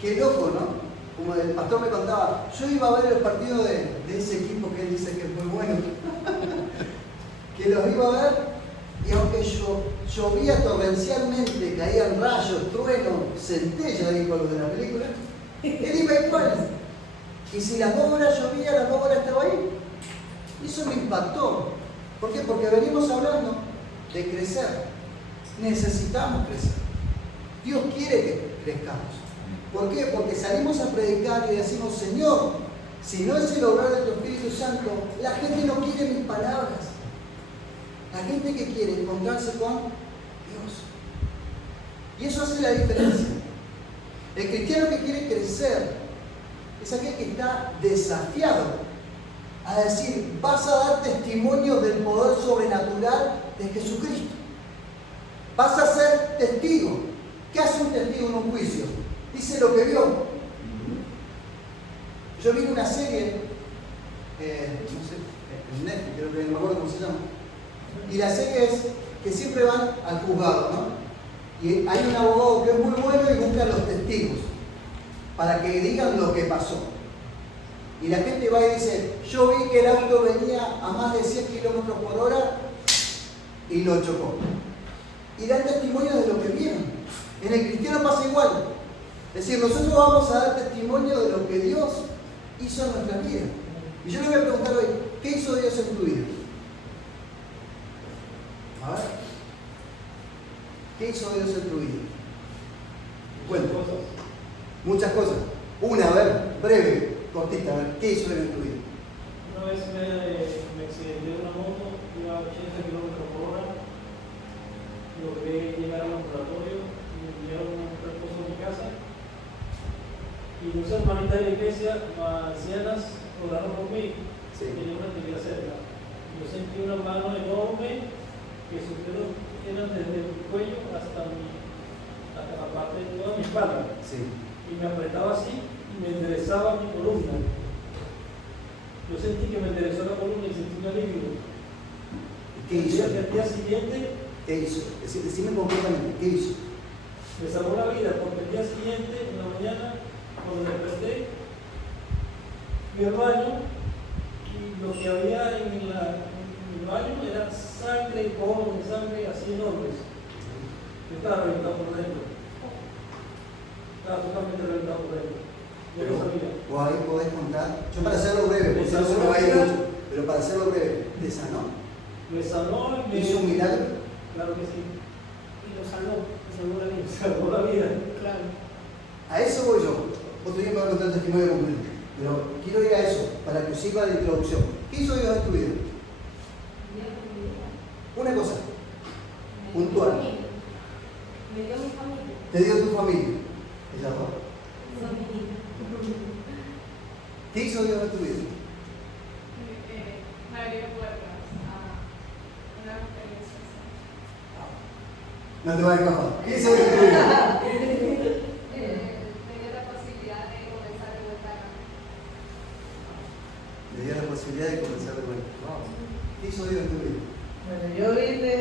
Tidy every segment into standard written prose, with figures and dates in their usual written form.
Qué loco, ¿no? Como el pastor me contaba, yo iba a ver el partido de ese equipo que él dice que es muy bueno, que los iba a ver y aunque llovía torrencialmente, caían rayos, truenos, centellas, dijo lo de la película, él iba igual. Y si las 2 horas llovía, las 2 horas estaba ahí. Y eso me impactó. ¿Por qué? Porque venimos hablando de crecer. Necesitamos crecer. Dios quiere que crezcamos. ¿Por qué? Porque salimos a predicar y decimos, Señor, si no es el obrar de tu Espíritu Santo, la gente no quiere mis palabras. La gente que quiere encontrarse con Dios. Y eso hace la diferencia. El cristiano que quiere crecer es aquel que está desafiado a decir, vas a dar testimonio del poder sobrenatural de Jesucristo. Vas a ser testigo. ¿Qué hace un testigo en un juicio? Dice lo que vio. Yo vi una serie, no sé, en Netflix, creo que no me acuerdo cómo se llama. Y la serie es que siempre van al juzgado, ¿no? Y hay un abogado que es muy bueno y busca los testigos para que digan lo que pasó. Y la gente va y dice, yo vi que el auto venía a más de 100 kilómetros por hora y lo chocó. Y dan testimonio de lo que vieron. En el cristiano pasa igual. Es decir, nosotros vamos a dar testimonio de lo que Dios hizo en nuestra vida. Y yo le voy a preguntar hoy, ¿qué hizo Dios en tu vida? A ver. ¿Qué hizo Dios en tu vida? Cuenta. Muchas cosas. Una, a ver, breve, cortita, a ver, ¿qué hizo Dios en tu vida? Una vez me accidenté de una moto, iba a 80 kilómetros por hora, logré llegar al ambulatorio y me enviaron un reposo a mi casa. Y dos hermanitas de la iglesia, ancianas, oraron por mí, tenía una actividad cerca. Yo sentí una mano enorme que sus dedos eran desde el cuello hasta la parte de toda mi espalda. Sí. Y me apretaba así y me enderezaba mi columna. Yo sentí que me enderezó la columna y sentí un alivio. ¿Qué hizo? El día siguiente, ¿Qué hizo? Decime completamente, ¿qué hizo? me salvó la vida porque el día siguiente, en la mañana, cuando desperté, fui al baño y lo que había en el baño era sangre, conos de sangre así enormes. Yo estaba reventado por dentro. Estaba totalmente reventado por dentro. Yo no sabía. ¿Vos ahí podés contar? Yo para hacerlo breve, porque no se me va a ir mucho, pero para hacerlo breve, ¿te sanó? Me sanó y me... ¿Hizo un milagro? Claro que sí. Y lo salvó la vida. Me salvó la vida. Claro. A eso voy yo. Otro día me voy a contar el testimonio completo. Pero quiero ir a eso, para que sirva de introducción. ¿Qué hizo Dios en tu vida? Una cosa, puntual. Me dio mi familia. Te dio tu familia. Ellas dos. Son mis hijas. ¿Qué hizo Dios en tu vida? Me abrió puertas a una experiencia. No te vas a escapar. ¿Qué hizo Dios en tu vida? Me dio la posibilidad de comenzar de vuelta acá. Le dio la posibilidad de comenzar de vuelta. ¿Qué hizo Dios en tu vida? Bueno, yo vine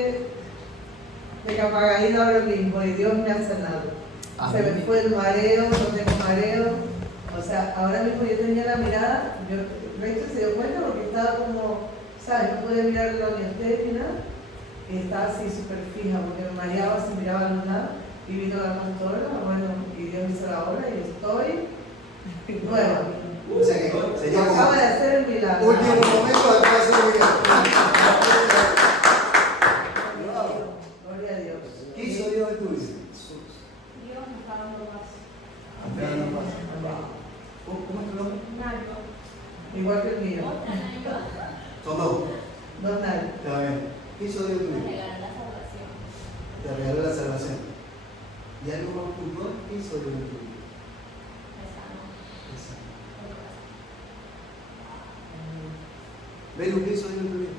de Capagalina ahora mismo y Dios me ha sanado. Se me fue el mareo, no tengo mareo. O sea, ahora mismo yo tenía la mirada, Rachel se dio cuenta porque estaba como, ¿sabes? No podía mirar la universidad ni nada. Y estaba así súper fija porque me mareaba, se miraba a los lados. Y vino la pastora, bueno, y Dios hizo la obra y estoy nueva. O sea que sería como Acaba de hacer el milagro. último momento de hacer el milagro. Gloria a Dios. ¿Qué hizo Dios en tu vida? Dios me está dando paz. ¿Cómo es tu nombre? Nayo. Igual que el mío. Otra Nayo. Son dos. Dos nadie. Está bien. ¿Qué hizo Dios en tu Me vida? regaló la salvación. Te regaló la salvación. ¿Y algo más puntual? ¿Qué hizo Dios en tu vida? Me sanó. ¿Ves qué hizo Dios en tu vida?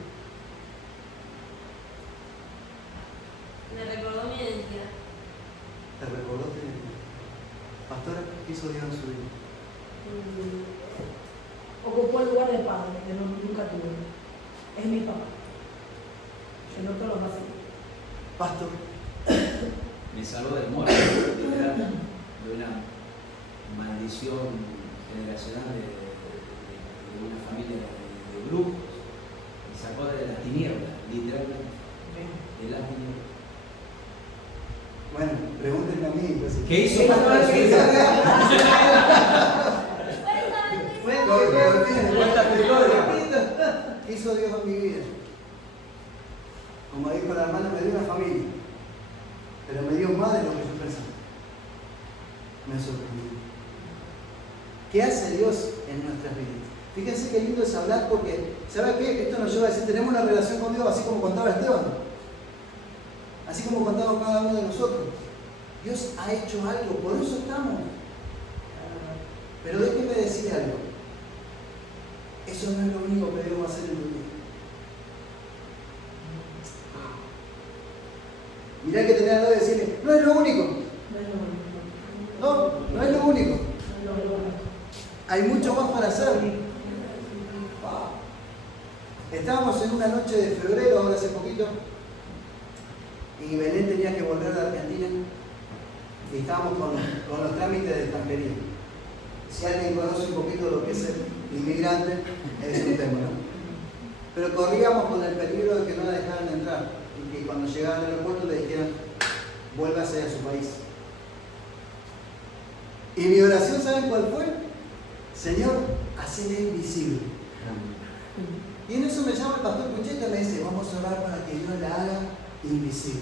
Me recordó mi identidad. Te recordó tu identidad. Pastora, ¿qué hizo Dios en su vida? Ocupó el lugar de padre que nunca tuve. Es mi papá. Llenó todos los vacíos. Pastor, Me salvó del muerto, literal, de una maldición generacional de una familia de brujos y sacó de las tinieblas, literalmente, de las tinieblas. Bueno, pregúntenme a mí. Pues, ¿Qué hizo Eso Pastor? es ¿Qué que hizo? Cuenta tu historia. ¿Qué hizo Dios en mi vida? Como dijo la hermana, me dio una familia, pero me dio más de lo que yo pensaba. Me sorprendió. ¿Qué hace Dios en nuestras vidas? Fíjense qué lindo es hablar porque, ¿sabe qué? Esto nos lleva a decir, tenemos una relación con Dios, así como contaba Esteban. Así como contaba cada uno de nosotros. Dios ha hecho algo, por eso estamos. Pero déjeme decir algo. Eso no es lo único que Dios va a hacer en tu vida. Mirá que tenés al lado y decirle, no es lo único. No, no es lo único. Hay mucho más para hacer. Estábamos en una noche de febrero, ahora hace poquito, y Belén tenía que volver a Argentina y estábamos con los trámites de extranjería. Si alguien conoce un poquito lo que es el inmigrante, es un tema, ¿no? Pero corríamos con el peligro de que no la dejaran entrar y que cuando llegaran al aeropuerto le dijeran, vuélvase a su país. Y mi oración, ¿saben cuál fue? Señor, hacele invisible. Y en eso me llama el pastor Pucheta y me dice, vamos a orar para que Dios la haga invisible.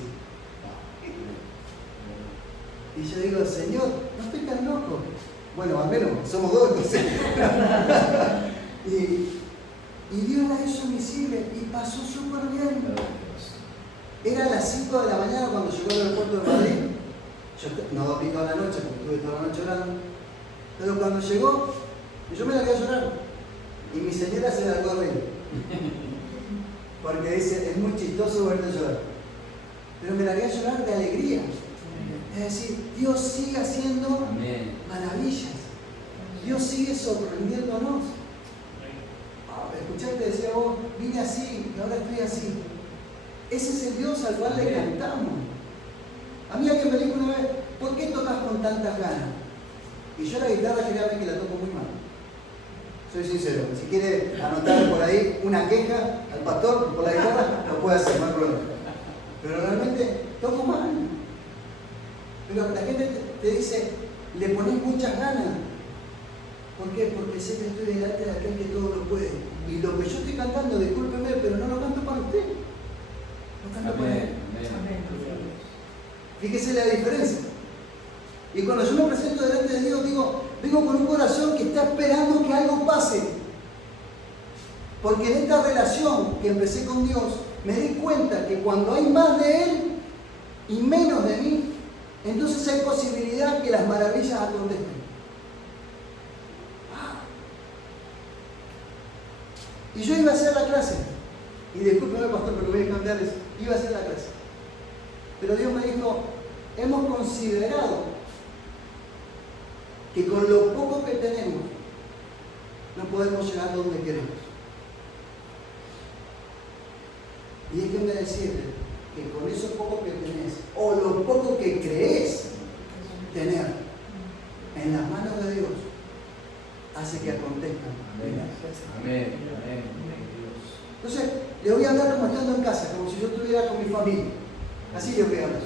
Y yo digo, Señor, no estoy tan loco. Bueno, al menos somos dos entonces. y Dios la hizo invisible y pasó súper bien. Era las 5 de la mañana cuando llegó al aeropuerto de Madrid. Yo no dormí toda la noche porque estuve toda la noche orando. Pero cuando llegó, yo me largué a llorar. Y mi señora se largó a reír. Porque dice, es muy chistoso verte llorar. Pero me largué a llorar de alegría. Es decir, Dios sigue haciendo maravillas. Dios sigue sorprendiéndonos. Escuchaste, decía vos, vine así y ahora estoy así. Ese es el Dios al cual le cantamos. A mí alguien me dijo una vez, ¿por qué tocas con tantas ganas? Y yo la guitarra generalmente la toco muy mal. Soy sincero, si quiere anotar por ahí una queja al pastor por la guitarra, lo puede hacer, no hay problema. Pero realmente toco mal. Pero la gente te dice, le pones muchas ganas. ¿Por qué? Porque sé que estoy delante de aquel que todo lo puede. Y lo que yo estoy cantando, discúlpeme, pero no lo canto para usted. Lo canto para él. Fíjese la diferencia. Y cuando yo me presento delante de Dios, vengo con un corazón que está esperando que algo pase. Porque en esta relación que empecé con Dios, me di cuenta que cuando hay más de Él y menos de mí, entonces hay posibilidad que las maravillas acontezcan. Y yo iba a hacer la clase. Y discúlpeme, pastor, pero voy a cambiar eso. Iba a hacer la clase. Pero Dios me dijo, hemos considerado que con lo poco que tenemos no podemos llegar donde queremos. Y déjenme decirte que con eso poco que tenés, o lo poco que crees tener en las manos de Dios, hace que acontezcan. Amén. Entonces, le voy a hablar como estando en casa, como si yo estuviera con mi familia. Así le voy a hablar.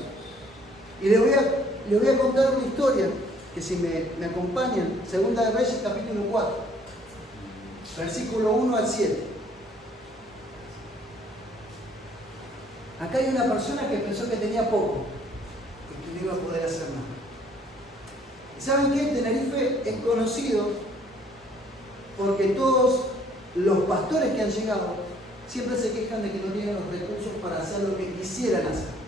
Y le voy a contar una historia que si me acompañan, Segunda de Reyes, capítulo 4, versículo 1 al 7. Acá hay una persona que pensó que tenía poco y que no iba a poder hacer nada. ¿Y saben qué? Tenerife es conocido porque todos los pastores que han llegado siempre se quejan de que no tienen los recursos para hacer lo que quisieran hacer.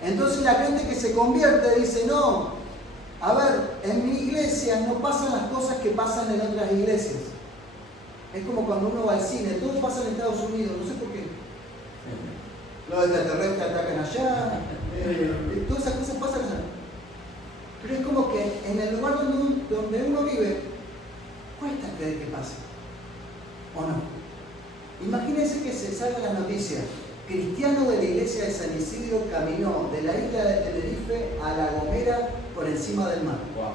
Entonces la gente que se convierte dice, no, a ver, en mi iglesia no pasan las cosas que pasan en otras iglesias. Es como cuando uno va al cine, todo pasa en Estados Unidos, no sé por qué. Los extraterrestres atacan allá, todas esas cosas pasan allá. Pero es como que en el lugar donde uno vive, cuesta creer que pase. ¿O no? Imagínense que se salga la noticia. Cristiano de la iglesia de San Isidro caminó de la isla de Tenerife a La Gomera por encima del mar. Wow.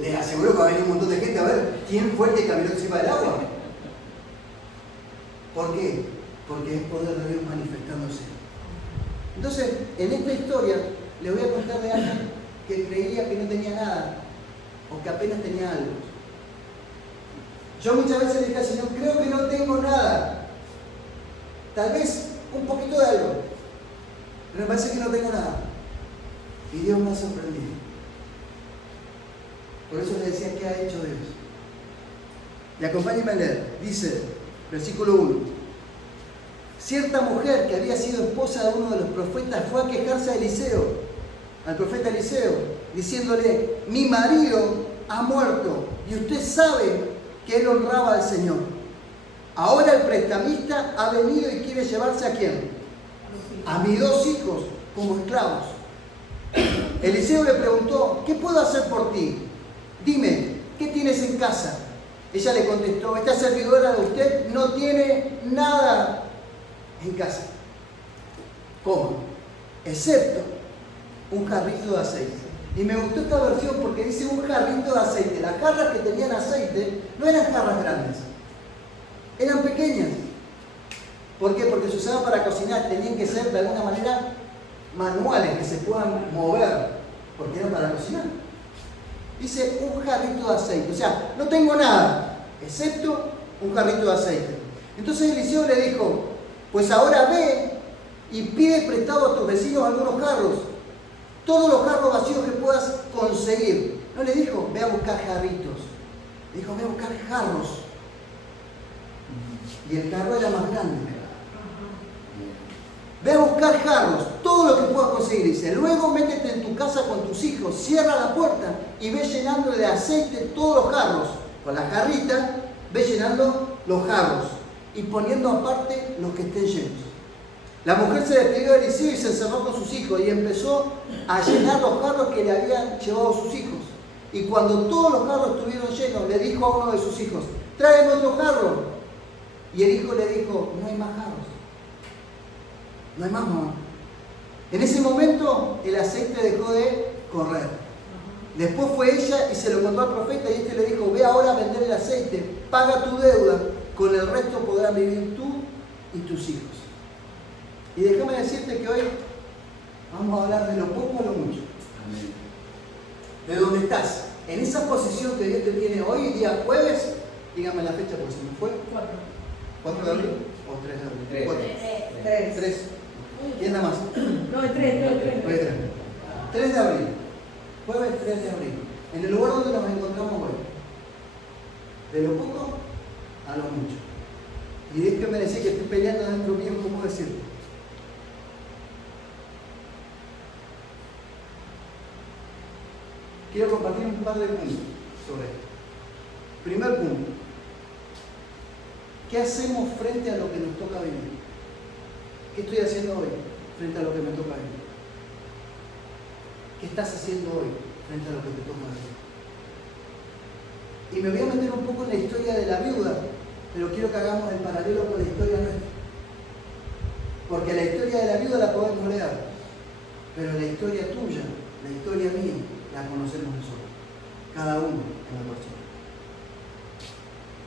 Les aseguro que va a venir un montón de gente a ver quién fue el que caminó encima del agua. ¿Por qué? Porque es poder de Dios manifestándose. Entonces, en esta historia, les voy a contar de alguien que creía que no tenía nada, o que apenas tenía algo. Yo muchas veces le dije al Señor, creo que no tengo nada. Tal vez un poquito de algo, pero me parece que no tengo nada. Y Dios me ha sorprendido. Por eso les decía, ¿qué ha hecho Dios? Y acompáñenme a leer. Dice, versículo 1. Cierta mujer que había sido esposa de uno de los profetas fue a quejarse a Eliseo, al profeta Eliseo, diciéndole, mi marido ha muerto y usted sabe que él honraba al Señor. Ahora el prestamista ha venido y quiere llevarse ¿a quién? A mis 2 hijos como esclavos. Eliseo le preguntó, ¿qué puedo hacer por ti? Dime, ¿qué tienes en casa? Ella le contestó, esta servidora de usted no tiene nada en casa. ¿Cómo? Excepto un jarrito de aceite. Y me gustó esta versión porque dice un jarrito de aceite. Las jarras que tenían aceite no eran jarras grandes, eran pequeñas. ¿Por qué? Porque se usaban para cocinar, tenían que ser de alguna manera manuales, que se puedan mover, porque eran para cocinar. Dice un jarrito de aceite, o sea, no tengo nada, excepto un jarrito de aceite. Entonces Eliseo le dijo, pues ahora ve y pide prestado a tus vecinos algunos jarros, todos los jarros vacíos que puedas conseguir. No le dijo, ve a buscar jarritos, le dijo, ve a buscar jarros. Y el jarro era más grande. Ve a buscar jarros, todo lo que puedas conseguir. Dice, luego métete en tu casa con tus hijos, cierra la puerta y ve llenando de aceite todos los jarros. Con la jarrita, ve llenando los jarros y poniendo aparte los que estén llenos. La mujer se despidió de Eliseo y se encerró con sus hijos y empezó a llenar los jarros que le habían llevado sus hijos. Y cuando todos los jarros estuvieron llenos, le dijo a uno de sus hijos, tráeme otro jarro. Y el hijo le dijo, no hay más jarros. No hay más, mamá. En ese momento el aceite dejó de correr. Después fue ella y se lo contó al profeta y este le dijo, ve ahora a vender el aceite, paga tu deuda, con el resto podrán vivir tú y tus hijos. Y déjame decirte que hoy vamos a hablar de lo poco o lo mucho. Amén. De dónde estás. En esa posición que Dios te tiene hoy, día jueves, dígame la fecha porque se me fue. 4 de abril o 3 de abril. 3. 4. 3. 3. ¿Quién da más? No, es 3. 3 de abril. Jueves 3 de abril. En el lugar donde nos encontramos hoy. De lo poco a lo mucho. Y déjeme decir que estoy peleando dentro mío, ¿cómo decirlo? Quiero compartir un par de puntos sobre esto. Primer punto. ¿Qué hacemos frente a lo que nos toca vivir? ¿Qué estoy haciendo hoy frente a lo que me toca vivir? ¿Qué estás haciendo hoy frente a lo que te toca vivir? Y me voy a meter un poco en la historia de la viuda, pero quiero que hagamos el paralelo con la historia nuestra. Porque la historia de la viuda la podemos leer, pero la historia tuya, la historia mía, la conocemos nosotros, cada uno en la persona.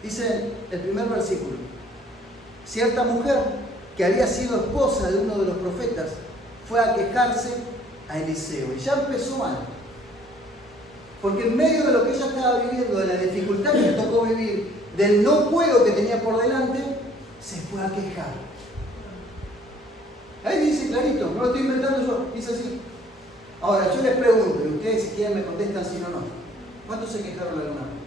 Dice el primer versículo, cierta mujer que había sido esposa de uno de los profetas fue a quejarse a Eliseo. Y ya empezó mal. Porque en medio de lo que ella estaba viviendo, de la dificultad que le tocó vivir, del no puedo que tenía por delante, se fue a quejar. Ahí dice clarito, no lo estoy inventando yo, dice así. Ahora, yo les pregunto, y ustedes si quieren me contestan sí o no. ¿Cuántos se quejaron alguna vez?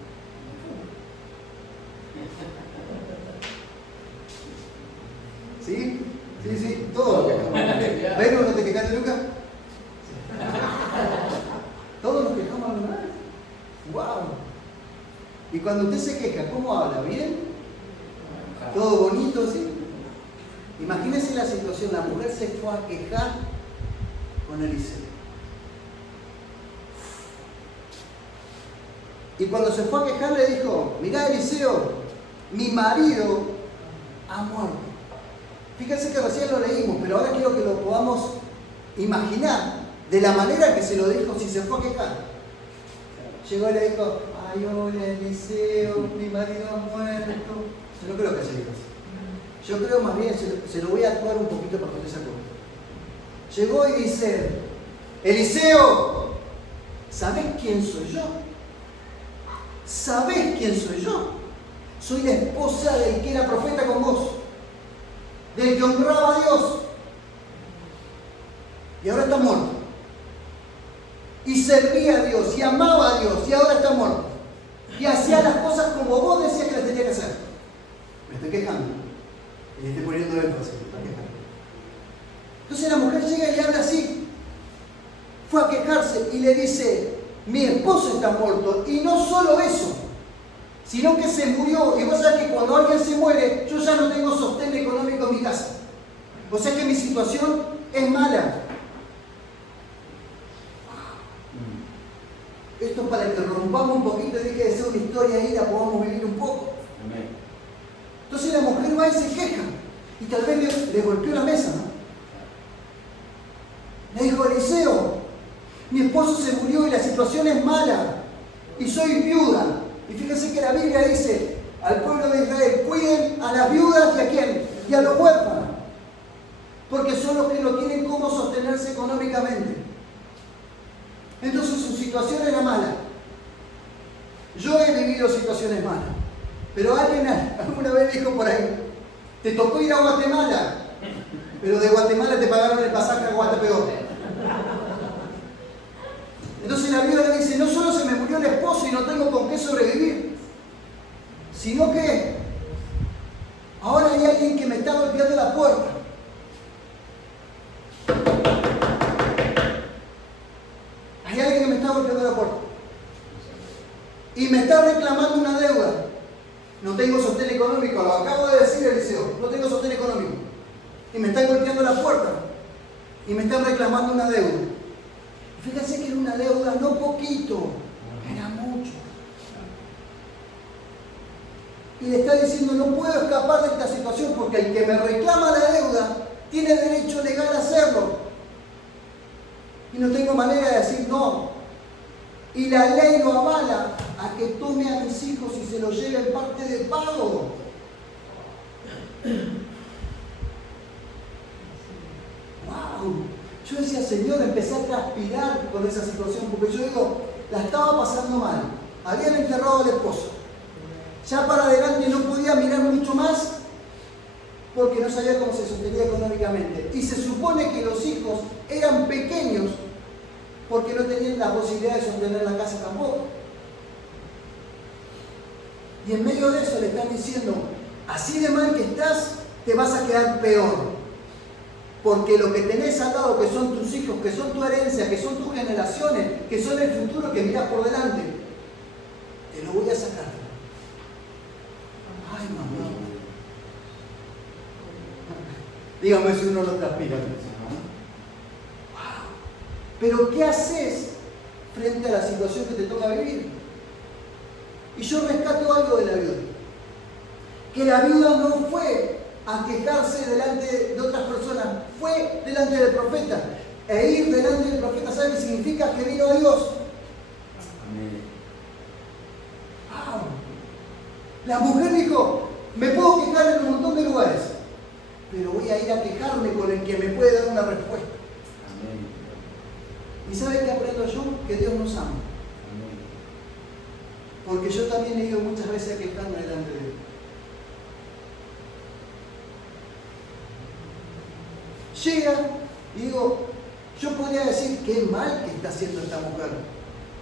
¿Sí? Sí, todos nos quejamos. ¿Ven no te quejaste nunca? Todos nos quejamos alguna vez. ¡Wow! Y cuando usted se queja, ¿cómo habla? ¿Bien? Todo bonito, ¿sí? Imagínense la situación, la mujer se fue a quejar con Eliseo. Y cuando se fue a quejar le dijo, mirá Eliseo, mi marido ha muerto. Fíjense que recién lo leímos, pero ahora quiero que lo podamos imaginar de la manera que se lo dijo si se fue a quejar. llegó y le dijo, ay, hola Eliseo, mi marido ha muerto. Yo no creo que haya dicho así. Yo creo más bien, se lo voy a actuar un poquito para que usted se acuerde. Llegó y dice, Eliseo, ¿sabés quién soy yo? ¿Sabés quién soy yo? Soy la esposa del que era profeta con vos, del que honraba a Dios. Y ahora está muerto. Y servía a Dios, y amaba a Dios, y ahora está muerto. Y hacía las cosas como vos decías que las tenía que hacer. Me estoy quejando. Y le estoy poniendo énfasis. Me estoy quejando. Entonces la mujer llega y le habla así. Fue a quejarse y le dice, mi esposo está muerto. Y no solo eso, sino que se murió. Y vos sabés que cuando alguien se muere, yo ya no tengo sostén económico en mi casa. O sea que mi situación es mala. Esto es para que rompamos un poquito y deje de ser una historia y la podamos vivir un poco. Amén. Entonces la mujer va y se queja. Y tal vez le golpeó la mesa, ¿no? Le dijo, Eliseo, mi esposo se murió y la situación es mala. Y soy viuda. Y fíjense que la Biblia dice al pueblo de Israel, cuiden a las viudas y a quién, y a los huérfanos. Porque son los que no tienen cómo sostenerse económicamente. Entonces su situación era mala. Yo he vivido situaciones malas. Pero alguien alguna vez dijo por ahí, te tocó ir a Guatemala, pero de Guatemala te pagaron el pasaje a Guatepeor. Entonces la Biblia le dice, no solo se me murió el esposo y no tengo con qué sobrevivir, sino que ahora hay alguien que me está golpeando la puerta. Hay alguien que me está golpeando la puerta. Y me está reclamando una deuda. No tengo sostén económico, lo acabo de decir, Eliseo, no tengo sostén económico. Y me están golpeando la puerta. Y me están reclamando una deuda. Fíjense que era una deuda no poquito, era mucho. Y le está diciendo, no puedo escapar de esta situación porque el que me reclama la deuda tiene derecho legal a hacerlo. Y no tengo manera de decir no. Y la ley lo avala a que tome a mis hijos y se los lleve en parte de pago. ¡Wow! Yo decía, Señor, empecé a transpirar con esa situación, porque yo digo, la estaba pasando mal. Habían enterrado al esposo. Ya para adelante no podía mirar mucho más porque no sabía cómo se sostenía económicamente. Y se supone que los hijos eran pequeños porque no tenían la posibilidad de sostener la casa tampoco. Y en medio de eso le están diciendo, así de mal que estás, te vas a quedar peor. Porque lo que tenés al lado, que son tus hijos, que son tu herencia, que son tus generaciones, que son el futuro que mirás por delante, te lo voy a sacar. Ay, mamá. Dígame si uno no transpira. Pero ¿qué haces frente a la situación que te toca vivir? Y yo rescato algo de la viuda. Que la viuda no fue a quejarse delante de otras personas, fue delante del profeta. E ir delante del profeta, ¿sabe qué significa? Que vino a Dios. Amén. ¡Wow! La mujer dijo, me puedo quejar en un montón de lugares, pero voy a ir a quejarme con el que me puede dar una respuesta. Amén. ¿Y sabe qué aprendo yo? Que Dios nos ama. Amén. Porque yo también he ido muchas veces a quejarme delante de Él. Llega y digo, yo podría decir, qué mal que está haciendo esta mujer.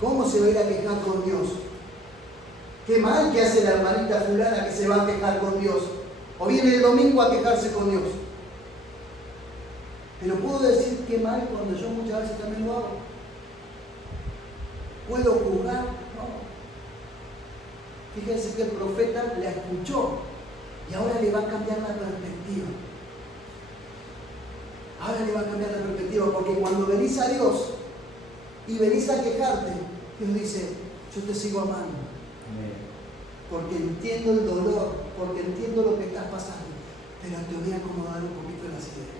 ¿Cómo se va a ir a quejar con Dios? Qué mal que hace la hermanita fulana que se va a quejar con Dios. O viene el domingo a quejarse con Dios. Pero puedo decir qué mal cuando yo muchas veces también lo hago. ¿Puedo juzgar? No. Fíjense que el profeta la escuchó y ahora le va a cambiar la perspectiva. Ahora le va a cambiar la perspectiva, porque cuando venís a Dios y venís a quejarte, Dios dice, yo te sigo amando. Amén. Porque entiendo el dolor, porque entiendo lo que estás pasando, pero te voy a acomodar un poquito las ideas.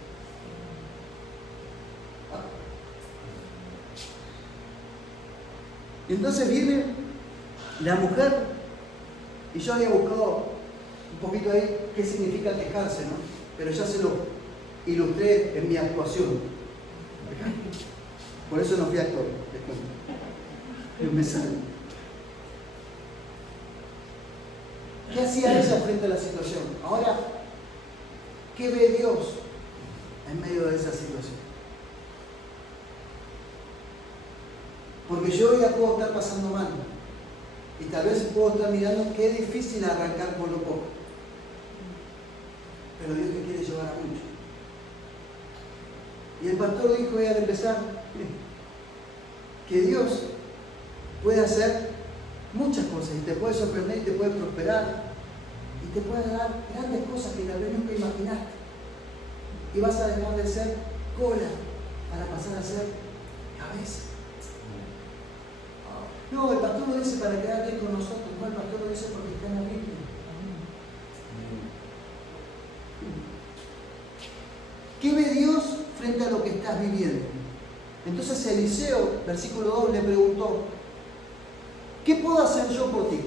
Y entonces viene la mujer, y yo había buscado un poquito ahí qué significa quejarse, ¿no? Pero ya se lo ilustré en mi actuación. Por eso no fui actor, les cuento. Me sale. ¿Qué hacía ella frente a la situación? Ahora, ¿qué ve Dios en medio de esa situación? Porque yo ya puedo estar pasando mal. Y tal vez puedo estar mirando qué difícil arrancar por lo poco. Pero Dios te quiere llevar a mucho. Y el pastor dijo al empezar que Dios puede hacer muchas cosas y te puede sorprender y te puede prosperar y te puede dar grandes cosas que tal vez nunca imaginaste. Y vas a dejar de ser cola para pasar a ser cabeza. No, el pastor lo dice para quedarte con nosotros, no, el pastor lo dice porque está en la Biblia. ¿Qué ve Dios frente a lo que estás viviendo? Entonces Eliseo, versículo 2, le preguntó, ¿qué puedo hacer yo por ti?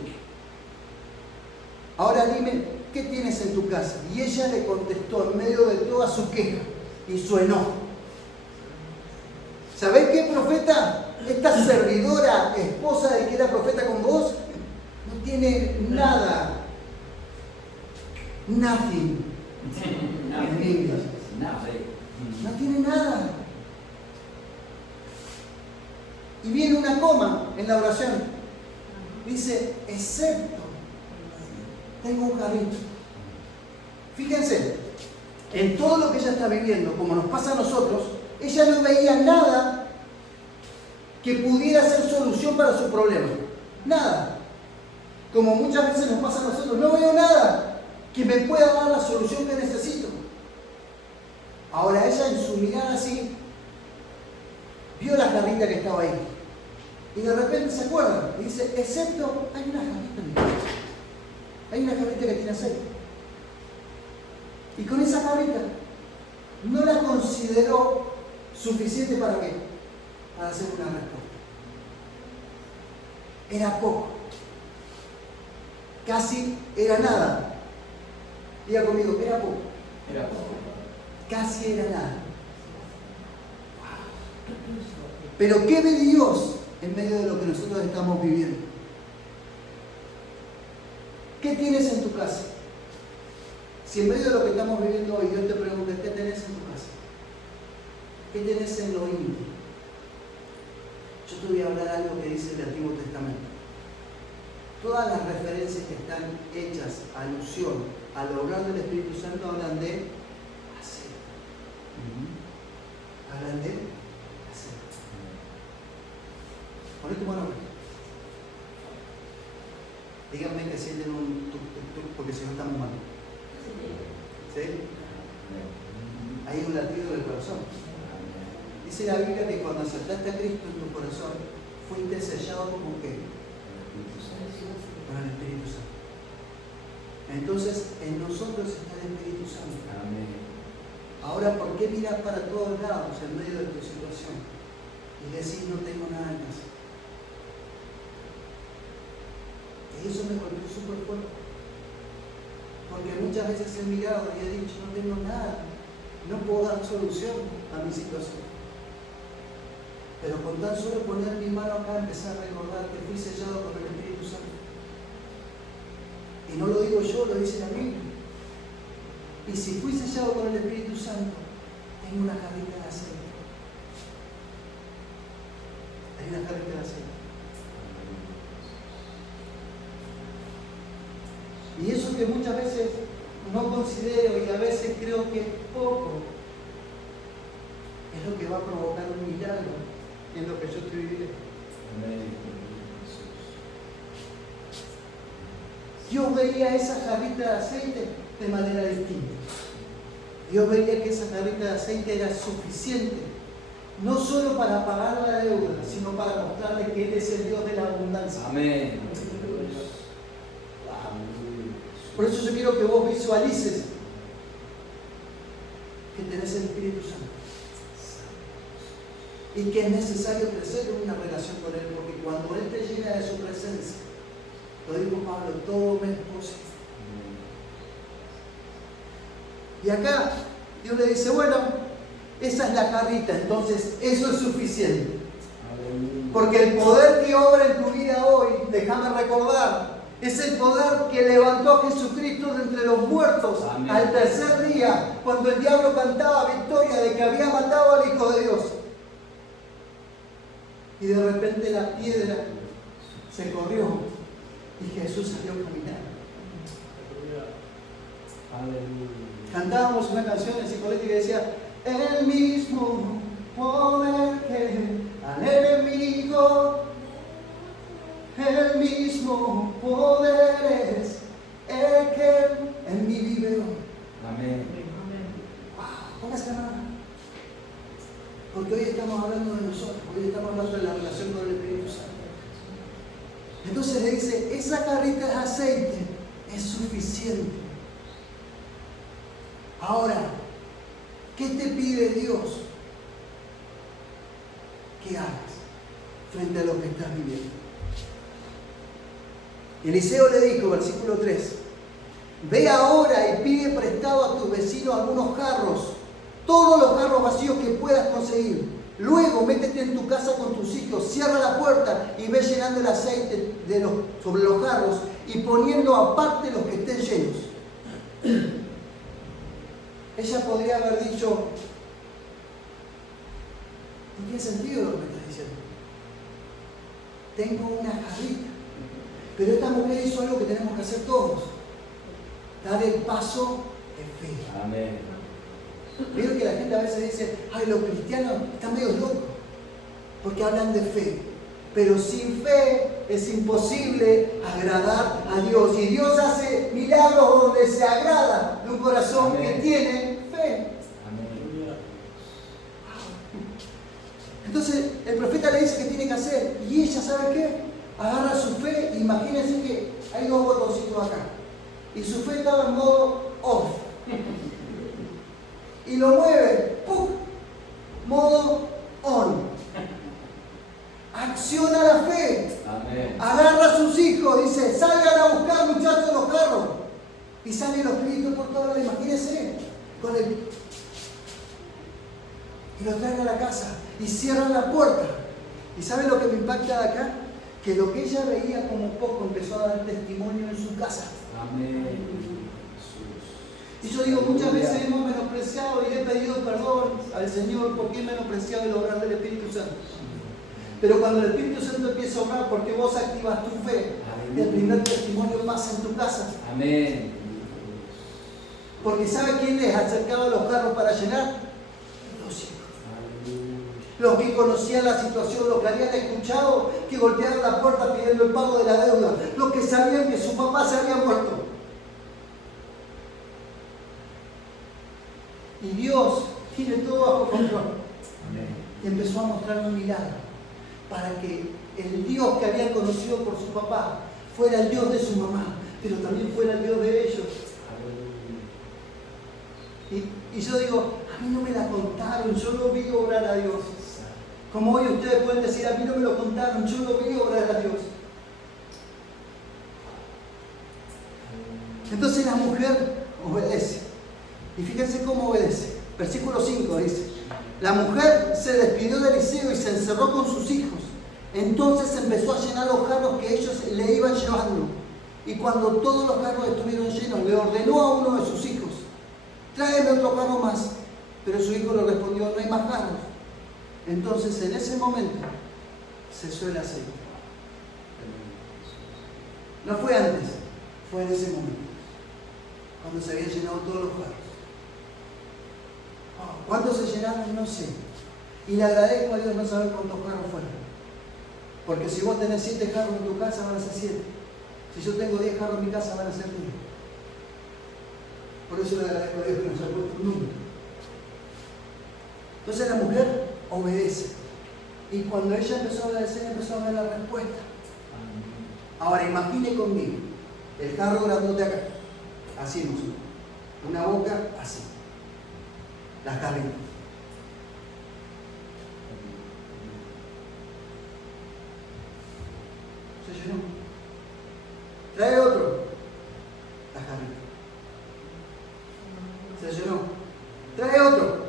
Ahora dime, ¿qué tienes en tu casa? Y ella le contestó en medio de toda su queja y su enojo. ¿Sabés qué, profeta? Esta servidora, esposa del que era profeta con vos, no tiene nada. Nothing. En inglés. No tiene nada. Y viene una coma en la oración. Dice, excepto, tengo un carrito. Fíjense, en todo lo que ella está viviendo, como nos pasa a nosotros, ella no veía nada que pudiera ser solución para su problema. Nada. Como muchas veces nos pasa a nosotros, no veo nada que me pueda dar la solución que necesito. Ahora ella en su mirada así, vio la jarrita que estaba ahí. Y de repente se acuerda y dice, excepto, hay una jarrita en mi casa. Hay una jarrita que tiene aceite. Y con esa jarrita no la consideró suficiente para qué? Para hacer una respuesta. Era poco. Casi era nada. Diga conmigo, era poco. Era poco. Casi era nada. Pero ¿qué ve Dios en medio de lo que nosotros estamos viviendo? ¿Qué tienes en tu casa? Si en medio de lo que estamos viviendo hoy Dios te pregunta, ¿qué tenés en tu casa? ¿Qué tenés en lo íntimo? Yo te voy a hablar algo que dice el Antiguo Testamento. Todas las referencias que están hechas, alusión al obrar del Espíritu Santo, hablan de hacer. Hablan de hacer. Poné tu mano. Díganme que sienten un tuk, porque si no estamos mal. ¿Sí? Hay un latido del corazón. Dice la Biblia que cuando aceptaste a Cristo en tu corazón, fuiste sellado como que con el Espíritu Santo. Entonces, en nosotros está el Espíritu Santo. Amén. Ahora, ¿por qué miras para todos lados en medio de tu situación y decís no tengo nada en casa? Y eso me golpeó súper fuerte. Porque muchas veces he mirado y he dicho no tengo nada, no puedo dar solución a mi situación. Pero con tan solo poner mi mano acá, empezar a recordar que fui sellado con el Espíritu Santo. Y no lo digo yo, lo dice la Biblia. Y si fui sellado con el Espíritu Santo, tengo una jarrita de aceite. Hay una jarrita de aceite. Y eso que muchas veces no considero y a veces creo que es poco, es lo que va a provocar un milagro en lo que yo estoy viviendo. Dios veía esa jarrita de aceite de manera distinta. Dios veía que esa jarrita de aceite era suficiente, no solo para pagar la deuda, sino para mostrarle que Él es el Dios de la abundancia. Amén. Por eso yo quiero que vos visualices que tenés el Espíritu Santo. y que es necesario crecer en una relación con Él, porque cuando Él te llena de su presencia, lo dijo Pablo, todo me es posible. Y acá Dios le dice, bueno, esa es la carrita, entonces eso es suficiente. Porque el poder que obra en tu vida hoy, déjame recordar, es el poder que levantó a Jesucristo de entre los muertos. Amén. Al tercer día, cuando el diablo cantaba victoria de que había matado al Hijo de Dios. Y de repente la piedra se corrió y Jesús salió a caminar. Cantábamos una canción en Psicológica que decía, el mismo poder que al enemigo, el mismo poder es el que en mí vive hoy. Amén. Wow, póngase la mano. Porque hoy estamos hablando de nosotros, hoy estamos hablando de la relación con el Espíritu Santo. Entonces le dice, esa carrita de aceite es suficiente. Ahora, ¿qué te pide Dios que hagas frente a lo que estás viviendo? Eliseo le dijo, versículo 3, ve ahora y pide prestado a tus vecinos algunos jarros, todos los jarros vacíos que puedas conseguir. Luego métete en tu casa con tus hijos, cierra la puerta y ve llenando el aceite sobre los jarros y poniendo aparte los que estén llenos. Ella podría haber dicho, no tiene sentido lo que me estás diciendo. Tengo una jarrita. Pero esta mujer hizo algo que tenemos que hacer todos. Dar el paso de fe. Amén. Vieron que la gente a veces dice, ay, los cristianos están medio locos, porque hablan de fe. Pero sin fe es imposible agradar a Dios. Y Dios hace milagros donde se agrada de un corazón Amén. Que tiene fe. Amén. Entonces el profeta le dice que tiene que hacer. Y ella, ¿sabe qué? Agarra su fe. Imagínense que hay dos botoncitos acá. Y su fe estaba en modo off. Y lo mueve. ¡Pum! Modo on. Acciona la fe. Amén. Agarra a sus hijos, dice, salgan a buscar muchachos los carros. Y salen los gritos por toda la, imagínense, con el... Y los traen a la casa y cierran la puerta. ¿Y saben lo que me impacta de acá? Que lo que ella veía como poco empezó a dar testimonio en su casa. Amén. Y yo digo, muchas veces hemos menospreciado y he pedido perdón al Señor porque he menospreciado el obrar del Espíritu Santo. Pero cuando el Espíritu Santo empieza a obrar porque vos activas tu fe, el primer testimonio pasa en tu casa. Amén. Porque ¿sabe quién les acercaba los carros para llenar? Los hijos. Los que conocían la situación, los que habían escuchado que golpeaban la puerta pidiendo el pago de la deuda, los que sabían que su papá se había muerto. Y Dios tiene todo bajo control. Amén. Y empezó a mostrar un milagro para que el Dios que habían conocido por su papá fuera el Dios de su mamá, pero también fuera el Dios de ellos. Y yo digo, a mí no me la contaron, yo lo vi obrar a Dios. Como hoy ustedes pueden decir, a mí no me lo contaron, yo lo vi obrar a Dios. Entonces la mujer obedece. Y fíjense cómo obedece. Versículo 5 dice, la mujer se despidió de Eliseo y se encerró con sus hijos. Entonces empezó a llenar los jarros que ellos le iban llevando. Y cuando todos los jarros estuvieron llenos, le ordenó a uno de sus hijos, tráeme otro jarro más. Pero su hijo le respondió, no hay más jarros. Entonces en ese momento cesó el aceite. No fue antes, fue en ese momento, cuando se habían llenado todos los jarros. ¿Cuántos se llenaron? No sé. Y le agradezco a Dios no saber cuántos jarros fueron. Porque si vos tenés 7 jarros en tu casa, van a ser 7. Si yo tengo 10 jarros en mi casa, van a ser 10. Por eso le agradezco a Dios que nos ha puesto un número. Entonces la mujer obedece. Y cuando ella empezó a obedecer, empezó a ver la respuesta. Ahora imagine conmigo el jarro grandote acá. Así no sube. Una boca así. La jarrita. llenó. Trae otro. La jarrita. Se llenó. Trae otro.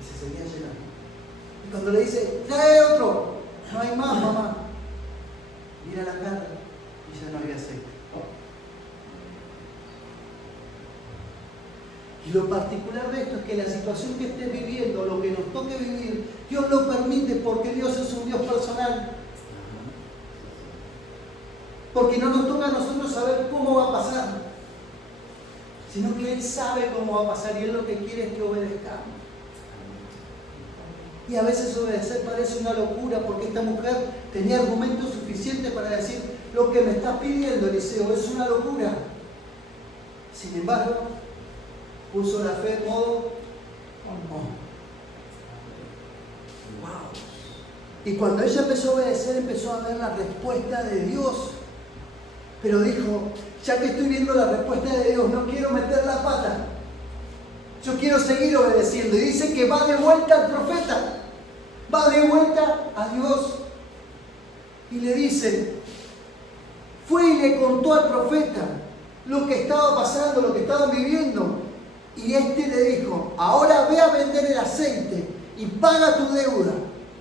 Y se seguía llenando. Y cuando le dice, trae otro, no hay más, mamá. Mira la jarra y ya no había aceite. Y lo particular de esto es que la situación que estés viviendo, lo que nos toque vivir, Dios lo permite porque Dios es un Dios personal. Porque no nos toca a nosotros saber cómo va a pasar, sino que Él sabe cómo va a pasar y Él lo que quiere es que obedezcamos. Y a veces obedecer parece una locura porque esta mujer tenía argumentos suficientes para decir, lo que me estás pidiendo, Eliseo, es una locura. Sin embargo, puso la fe en modo wow. Y cuando ella empezó a obedecer, empezó a ver la respuesta de Dios. Pero dijo, ya que estoy viendo la respuesta de Dios, no quiero meter la pata. Yo quiero seguir obedeciendo. Y dice que va de vuelta al profeta. Va de vuelta a Dios. Y le dice, fue y le contó al profeta lo que estaba pasando, lo que estaban viviendo. Y este le dijo, ahora ve a vender el aceite y paga tu deuda.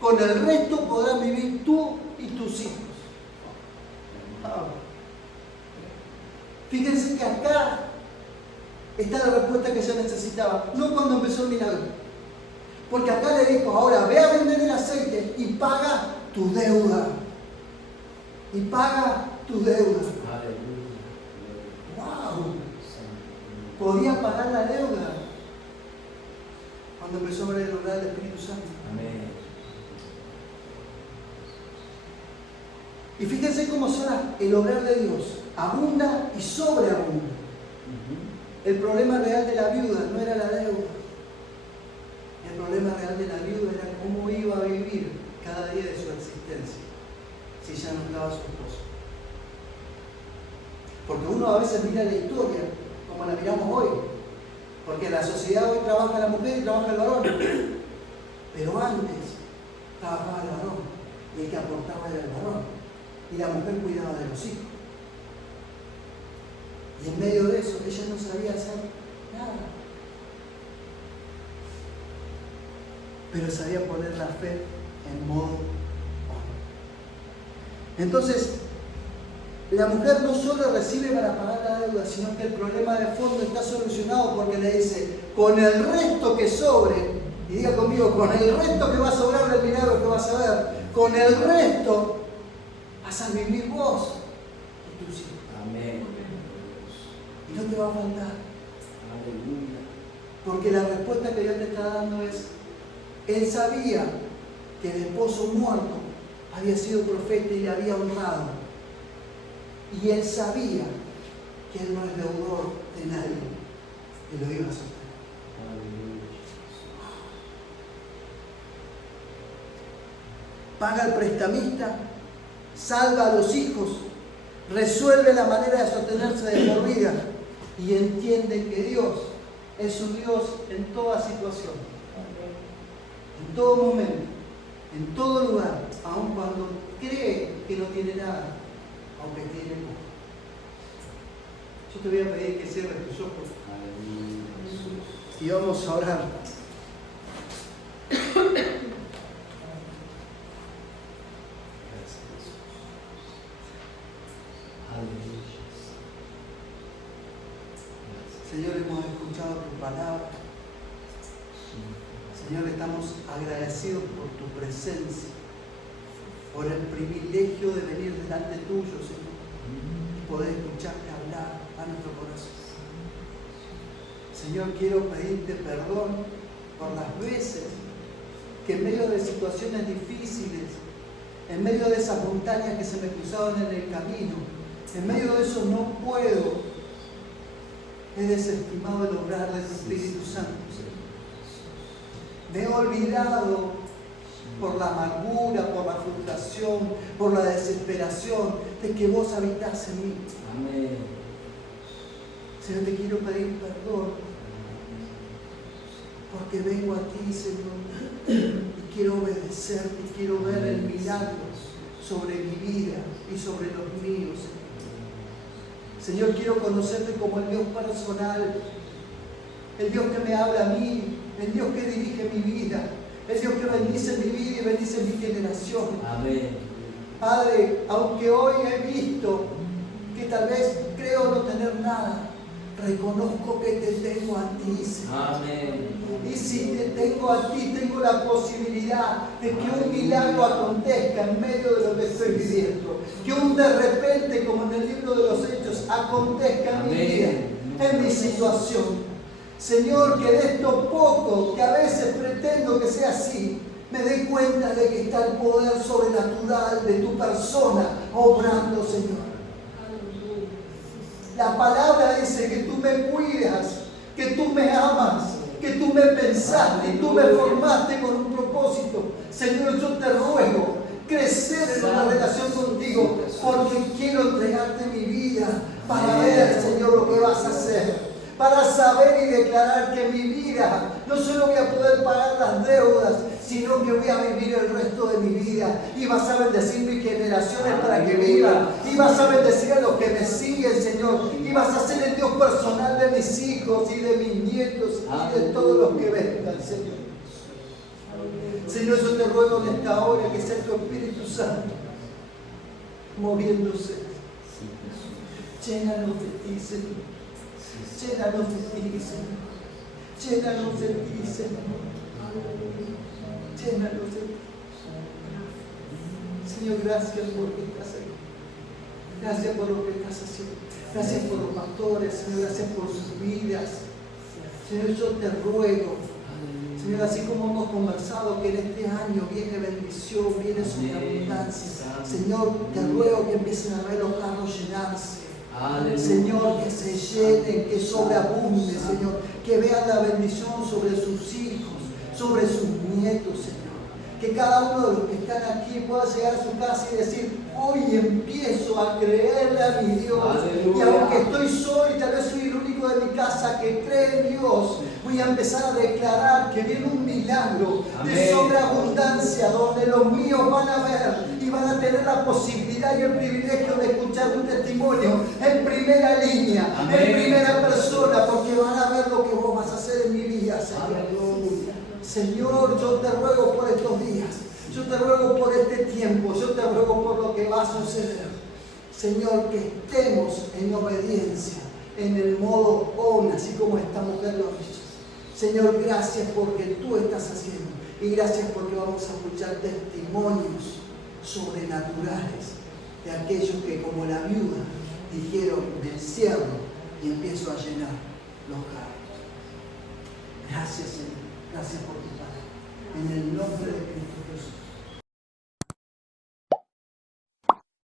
Con el resto podrás vivir tú y tus hijos. Fíjense que acá está la respuesta que ella necesitaba, no cuando empezó el milagro. Porque acá le dijo, ahora ve a vender el aceite y paga tu deuda. Y paga tu deuda. ¡Wow! Podía pagar la deuda cuando empezó a ver el obrar del Espíritu Santo. Amén. Y fíjense cómo será el obrar de Dios. Abunda y sobreabunda. El problema real de la viuda no era la deuda. El problema real de la viuda era cómo iba a vivir cada día de su existencia si ya no estaba su esposo. Porque uno a veces mira la historia como la miramos hoy. Porque en la sociedad hoy trabaja la mujer y trabaja el varón. Pero antes trabajaba el varón y el que aportaba era el varón. Y la mujer cuidaba de los hijos. Y en medio de eso, ella no sabía hacer nada. Pero sabía poner la fe en modo obra. Entonces, la mujer no solo recibe para pagar la deuda, sino que el problema de fondo está solucionado porque le dice, con el resto que sobre, y diga conmigo, con el resto que va a sobrar del milagro que vas a ver, con el resto vas a vivir vos y tus hijos. Amén. Y no te va a faltar. Aleluya. Porque la respuesta que Dios te está dando es, Él sabía que el esposo muerto había sido profeta y le había honrado. Y Él sabía que Él no es deudor de nadie. Y lo iba a sostener. Paga al prestamista, salva a los hijos, resuelve la manera de sostenerse de por vida y entiende que Dios es un Dios en toda situación, en todo momento, en todo lugar, aun cuando cree que no tiene nada, aunque tiene poco. Yo te voy a pedir que cierres tus ojos y vamos a orar. Señor, hemos escuchado tu palabra. Señor, estamos agradecidos por tu presencia, por el privilegio de venir delante tuyo, Señor, y poder escucharte hablar a nuestro corazón. Señor, quiero pedirte perdón por las veces que en medio de situaciones difíciles, en medio de esas montañas que se me cruzaron en el camino, en medio de eso no puedo, he desestimado el obrar de tu Espíritu Santo. Me he olvidado por la amargura, por la frustración, por la desesperación de que vos habitás en mí. Amén. Señor, te quiero pedir perdón porque vengo a ti, Señor, y quiero obedecerte, y quiero ver el milagro sobre mi vida y sobre los míos, Señor. Señor, quiero conocerte como el Dios personal, el Dios que me habla a mí, el Dios que dirige mi vida, el Dios que bendice mi vida y bendice mi generación. Amén. Padre, aunque hoy he visto que tal vez creo no tener nada, reconozco que te tengo a ti, Señor. Amén. Y si te tengo a ti, tengo la posibilidad de que un milagro acontezca en medio de lo que estoy viviendo. Que un de repente, como en el libro de los Hechos, acontezca en mi vida, en mi situación. Señor, que de esto poco que a veces pretendo que sea así, me dé cuenta de que está el poder sobrenatural de tu persona obrando, Señor. La palabra dice que tú me cuidas, que tú me amas, que tú me pensaste y tú me formaste con un propósito. Señor, yo te ruego crecer en una relación contigo, porque quiero entregarte mi vida para ver, Señor, lo que vas a hacer. Para saber y declarar que mi vida no solo voy a poder pagar las deudas, sino que voy a vivir el resto de mi vida. Y vas a bendecir mis generaciones para que vivan. Y vas a bendecir a los que me siguen, Señor. Y vas a ser el Dios personal de mis hijos y de mis nietos y de todos los que vengan, Señor. Señor, yo te ruego en esta hora que sea tu Espíritu Santo moviéndose. Llénanos de ti, Señor. Llénanos de ti, Señor. Llénanos de ti, Señor. Llénanos de ti. Señor, gracias por lo que estás ahí. Gracias por lo que estás haciendo. Gracias por los pastores, Señor. Gracias por sus vidas. Señor, yo te ruego, Señor, así como hemos conversado, que en este año viene bendición, viene sobreabundancia. Señor, te ruego que empiecen a ver los carros llenarse. Aleluya. Señor, que se llenen, que sobreabunde, Señor, que vean la bendición sobre sus hijos, sobre sus nietos, Señor. Que cada uno de los que están aquí pueda llegar a su casa y decir: hoy empiezo a creerle a mi Dios. Aleluya. Y aunque estoy solo y tal vez soy el único de mi casa que cree en Dios, voy a empezar a declarar que viene un milagro de sobreabundancia, donde los míos van a ver y van a tener la posibilidad y el privilegio de escuchar un testimonio en primera línea, en primera persona, porque van a ver lo que vos vas a hacer en mi vida, Señor. Señor, yo te ruego por estos días, yo te ruego por este tiempo, yo te ruego por lo que va a suceder. Señor, que estemos en obediencia, en el modo on, así como esta mujer lo hizo. Señor, gracias porque tú estás haciendo, y gracias porque vamos a escuchar testimonios sobrenaturales de aquellos que, como la viuda, dijeron: me encierro y empiezo a llenar los carros. Gracias, Señor. Gracias por tu palabra. En el nombre de Cristo Jesús.